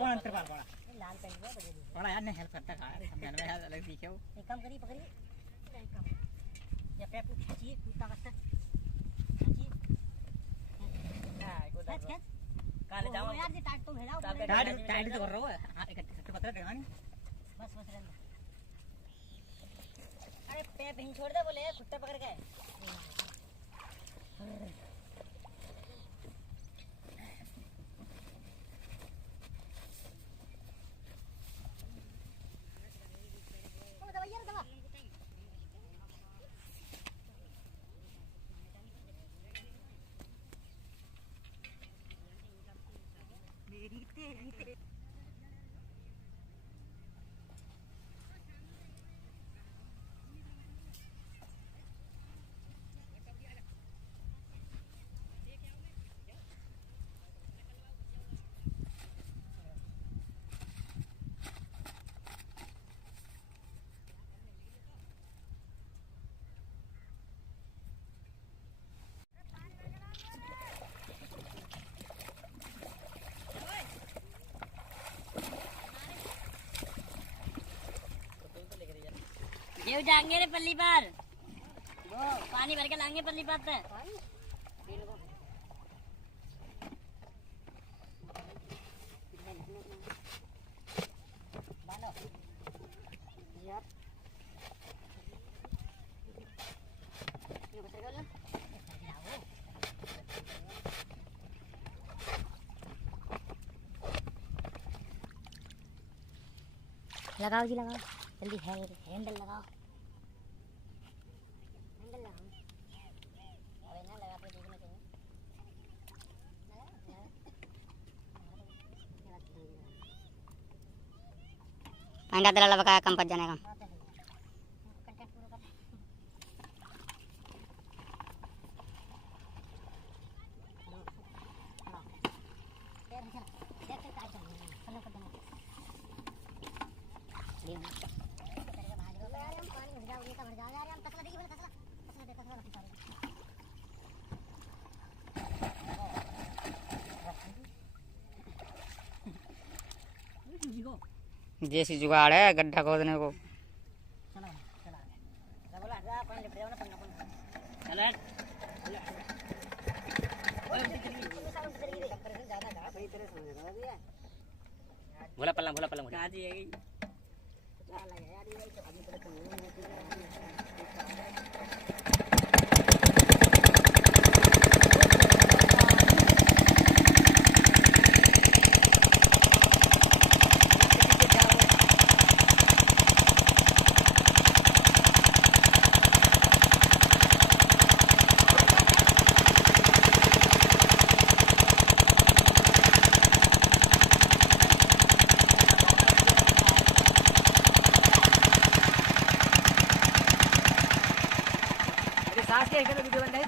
कौन अंतर बाल बड़ा लाल पहन लिया बड़ा यार ने हेल्प करता है हमने में यार अलग सीखे हो एक काम करिए पकड़िए एक काम या पैर को खींचिए टूटा करता खींचिए हां को खींच खींच काले जाओ यार ये टाइट तो हेलाओ टाइट तो कर रहा है हां एक पत्थर देखा नहीं बस बस रहने अरे पैर पिन छोड़ दे बोले कुत्ता पकड़ के मेरी तेरी ये जाएंगे रे पल्ली पर वो पानी भर के लाएंगे पल्ली पर से लगाओ जी लगाओ जल्दी हैंडल लगाओ हैंडल लगाओ अरे ना लगा के देखना चाहिए पांडा तेरा लगा कम पड़ जाने का देसी जुगाड़ है गड्ढा खोदने को भोला पल्ला आज सांस के वीडियो बन